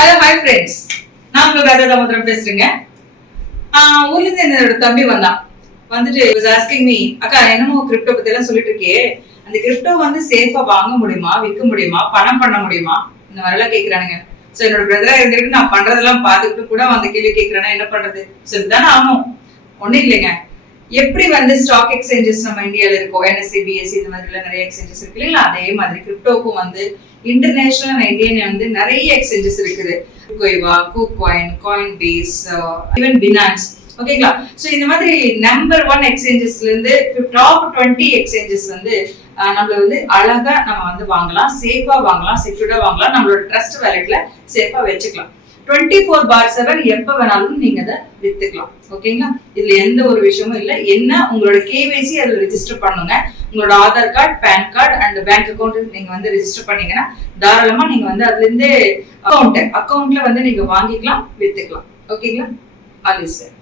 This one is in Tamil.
ஹலோ ஹாய் ஃப்ரெண்ட்ஸ், நான் உங்க ராதா தாமோதரம் பேசுறேங்க. ஊர்ல இருந்து என்னோட தம்பி வந்துட்டு ஆஸ்கிங் மீ, அக்கா என்னமோ கிரிப்டோ பத்தி எல்லாம் சொல்லிட்டு இருக்கே, அந்த கிரிப்டோ வந்து சேஃபா வாங்க முடியுமா, விற்க முடியுமா, பணம் பண்ண முடியுமா, இந்த மாதிரி எல்லாம் கேக்குறானுங்க. சோ என்னோட பிரதரா இருந்துட்டு நான் பண்றதெல்லாம் பார்த்துட்டு கூட அந்த கேள்வி கேட்கிறேன்னா என்ன பண்றது சொல்லிதானே ஆகும். ஒண்ணும் இல்லைங்க, எப்படி வந்து ஸ்டாக் எக்ஸ்சேஞ்சஸ் நம்ம இந்தியால இருக்கோம், NSE, BSE இந்த மாதிரி நிறைய எக்ஸ்சேஞ்சஸ் இருக்கு இல்லைங்களா, அதே மாதிரி கிரிப்டோக்கும் வந்து இன்டர்நேஷனல் இந்தியன் வந்து நிறைய எக்ஸ்சேஞ்சஸ் இருக்குது. குயிவா, குகாயின், காயின்பேஸ், ஈவன் பினான்ஸ். ஓகேங்களா? சோ இந்த மாதிரி நம்பர் 1 எக்ஸ்சேஞ்சஸ்ல இருந்து டாப் 20 எக்ஸ்சேஞ்சஸ் வந்து நம்மள வந்து அழகா நம்ம வந்து வாங்கலாம், சேஃபா வாங்கலாம், செக்யூர்டா வாங்கலாம், நம்மளோட ட்ரஸ்ட் வாலெட்ல சேஃபா வச்சுக்கலாம். 24/7 எப்ப வேணாலும் நீங்க அதை வித்துக்கலாம். ஓகேங்களா? இதுல எந்த ஒரு விஷயமும் இல்ல. என்ன உங்களோட KYC அதுல ரெஜிஸ்டர் பண்ணுங்க. உங்களோட Aadhaar card, PAN card and bank account நீங்க வந்து ரெஜிஸ்டர் பண்ணீங்கன்னா தாராளமா நீங்க வந்து அதுல இருந்து அக்கௌண்ட்ல வந்து நீங்க வாங்கிக்கலாம், வித்துக்கலாம். ஓகேங்களா? All is well.